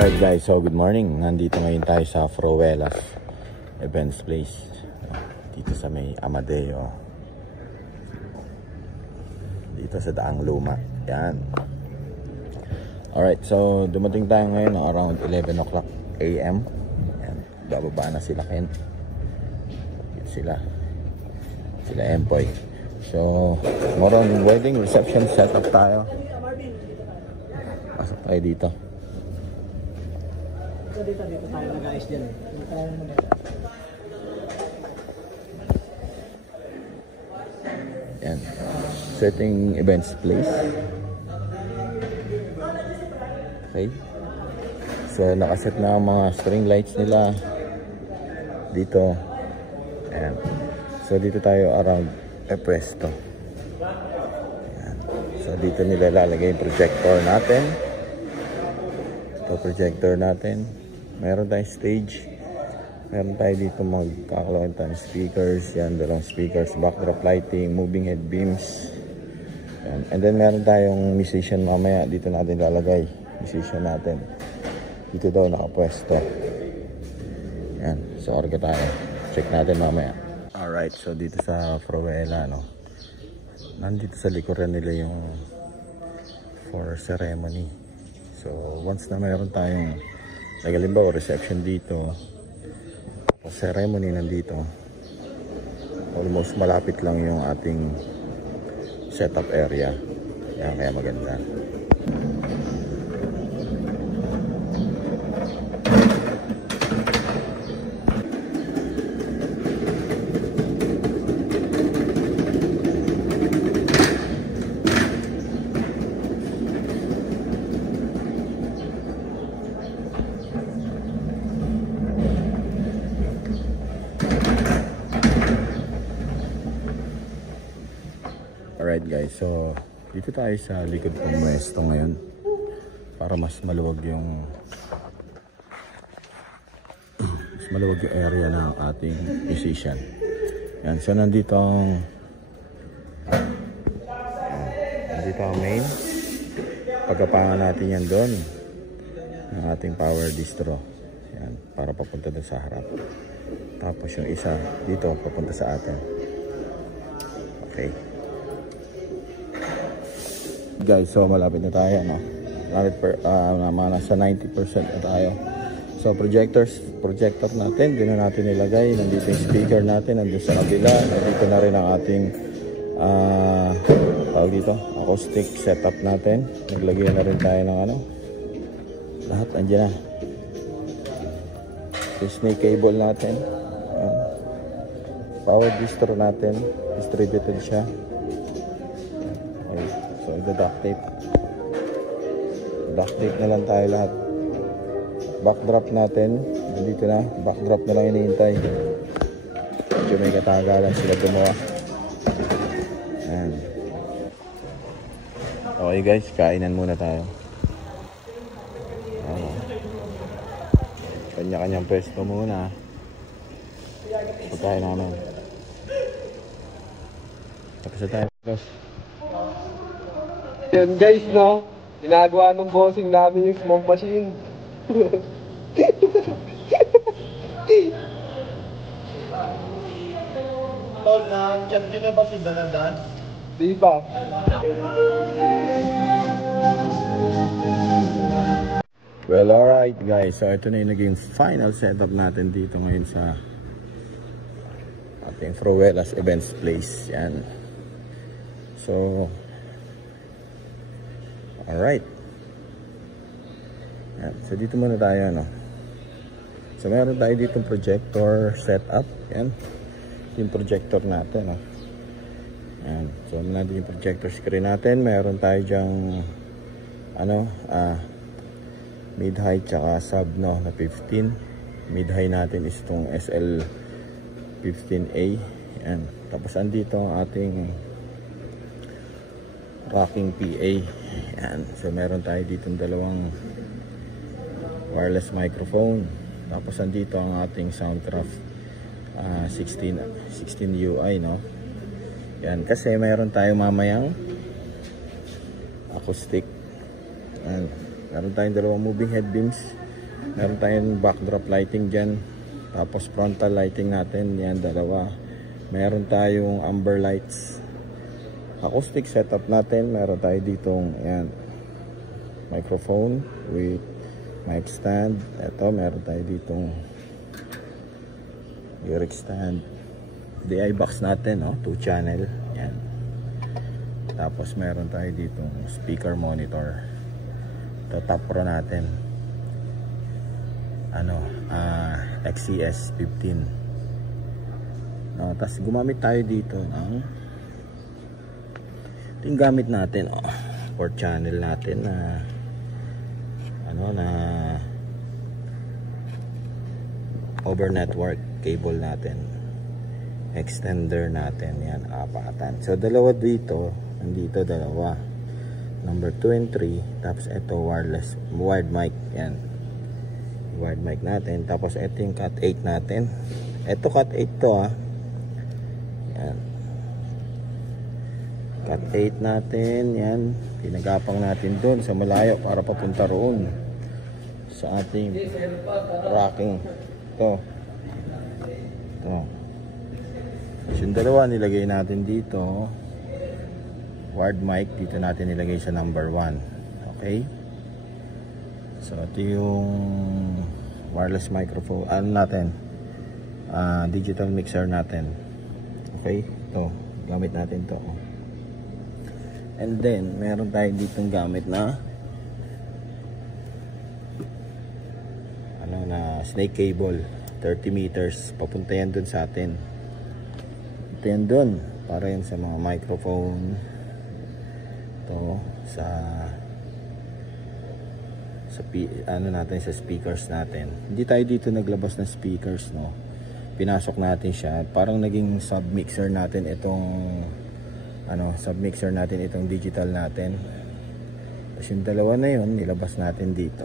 Alright guys, so good morning. Nandito ngayon tayo sa Fruelas Events Place. Dito sa may Amadeo. Dito sa Daang Luma. Yan. Alright, so dumating tayo ngayon around 11 o'clock AM. Yan. Bababa na sila Kent. Dito sila Empoy. So, tomorrow wedding reception setup tayo. Pasok tayo dito. Dito tayo nag-ayos dyan. Yan. Setting events place. Okay. So, nakaset na ang mga string lights nila dito. Ayan. So, dito tayo around pwesto. Ayan. So, dito nila lalagay yung projector natin. Ito, projector natin. Meron tayong stage. Meron tayo dito magkakalawan tayong speakers. Yan, dalawang speakers, backdrop lighting, moving head beams. Yan. And then meron tayong musician mamaya. Dito natin lalagay. Musician natin. Dito daw nakapwesto. Yan. So, orga tayo. Check natin mamaya. Alright, so dito sa Fruela, no? Nandito sa likuran nila yung for ceremony. So, once na mayroon tayong nagalimbaw reception dito, ceremony nandito, almost malapit lang yung ating setup area. Yan, kaya maganda. Alright guys, so dito tayo sa likod ng pwesto ngayon para mas maluwag yung area ng ating musician. Yan, so nandito ang main. Pagkapangan natin yan doon ng ating power distro. Yan, para papunta doon sa harap. Tapos yung isa dito papunta sa atin. Okay. Guys, so malapit na tayo, no? Nasa 90% na tayo. So projector natin, doon na natin nilagay. Nandito yung speaker natin, nandito sa kabila. Nandito na rin ang ating tawag dito, acoustic setup natin. Naglagay na rin tayo ng lahat andyan na. Yung snake cable natin. Power distro natin, distributed siya. So, ito duct tape na lang tayo lahat. Backdrop natin nandito na, backdrop na lang hinihintay. Medyo may katagalan sila gumawa. Ayan. Okay guys, kainan muna tayo. Kanya-kanyang pwesto muna. Pagkain namin. Tapos na tayo guys. Yan guys, no? Ginagawa ng bossing namin yung smoke machine. Tol, na-champion na ba si Danadan? Di ba? Well, alright guys. So, ito na yung naging final setup natin dito ngayon sa ating Fruelas Events Place. Yan. So, alright. Yan. So, dito muna tayo, no? So, meron tayo ditong projector setup. Yan. Yung projector natin, no? Yan. So, natin yung projector screen natin. Meron tayo dyang mid-high tsaka sub, no? Na 15. Mid-high natin is itong SL15A. Yan. Tapos, andito ang ating rocking PA. Yan. So, meron tayo ditong dalawang wireless microphone. Tapos, andito ang ating Soundcraft 16 UI, no? Yan. Kasi, meron tayo mamayang acoustic. Yan. Meron tayong dalawang moving head beams. Meron tayong backdrop lighting dyan. Tapos frontal lighting natin, yan dalawa. Meron tayong amber lights. Acoustic setup natin, meron tayo ditong yan, microphone with mic stand. Ito, meron tayo ditong lyric stand. DI box natin, 2 channel. Yan. Tapos meron tayo ditong speaker monitor. Ito, top pro natin. XCS 15. Tapos gumamit tayo dito ng ito yung gamit natin, 4 channel natin na over network cable natin, extender natin, yan, apatan. So dalawa dito, nandito dalawa, number 2 and 3. Tapos ito wireless, wired mic, yan, wired mic natin. Tapos ito yung cat 8 natin. Ito cat 8 to, yan, cat 8 natin, yan, pinagapang natin doon sa malayo para papunta roon sa ating racking. Ito yung dalawa nilagay natin dito, wired mic dito natin nilagay sa number 1. Okay, so ito yung wireless microphone natin, digital mixer natin. Okay, ito gamit natin to. And then meron tayo ditong gamit na snake cable, 30 meters, papunta yan dun sa atin. Ito yan dun, para yan sa mga microphone. Ito sa natin, sa speakers natin. Hindi tayo dito naglabas ng speakers, pinasok natin siya, parang naging submixer natin itong submixer natin itong digital natin. Tapos yung dalawa na yun nilabas natin dito,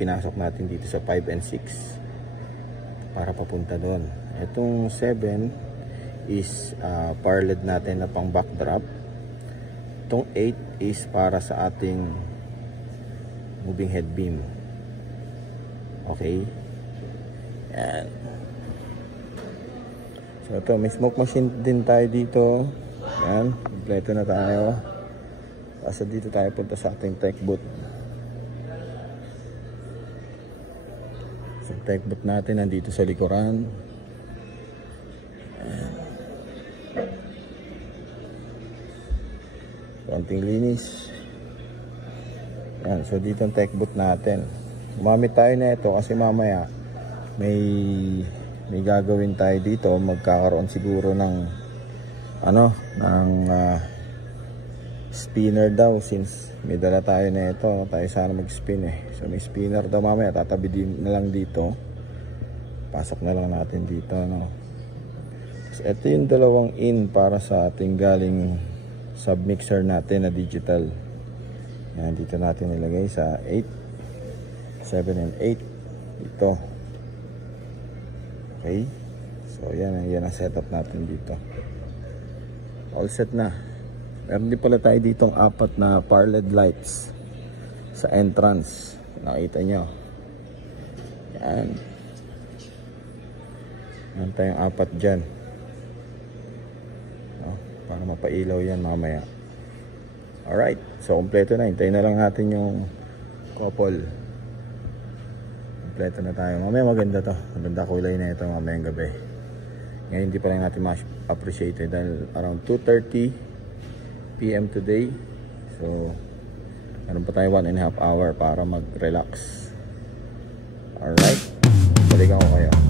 pinasok natin dito sa 5 and 6 para papunta doon. Itong 7 is power LED natin na pang backdrop. Itong 8 is para sa ating moving head beam. Okay, yan. So ito, may smoke machine din tayo dito. Yan, kompleto na tayo. Kasi dito tayo punta sa ating tech booth. So tech booth natin nandito sa likuran. Yan. Konting linis. Yan, so dito ang tech booth natin. Gumamit tayo na ito kasi mamaya may gagawin tayo dito. Magkakaroon siguro ng spinner daw, since may dala tayo na ito. Tayo sana mag-spin so may spinner daw mamaya, tatabi din na lang dito, pasok na lang natin dito, so ito yung dalawang in para sa ating galing submixer natin na digital. Yan, dito natin nilagay sa 8, 7 and 8 dito. Okay, so yan ang setup natin dito. All set na. Meron din pala tayo ditong 4 na power LED lights sa entrance. Nakita nyo. Yan. Meron tayong 4 dyan. Para mapailaw yan mamaya. Alright. So, kompleto na. Hintayin na lang natin yung couple. Kompleto na tayo. Mamaya maganda to. Maganda kulay na ito mamayang gabi. Ngayon hindi pa lang natin ma-appreciate dahil around 2:30 PM today. So meron pa tayo 1.5 hour para mag-relax. Alright, balikan ko kayo.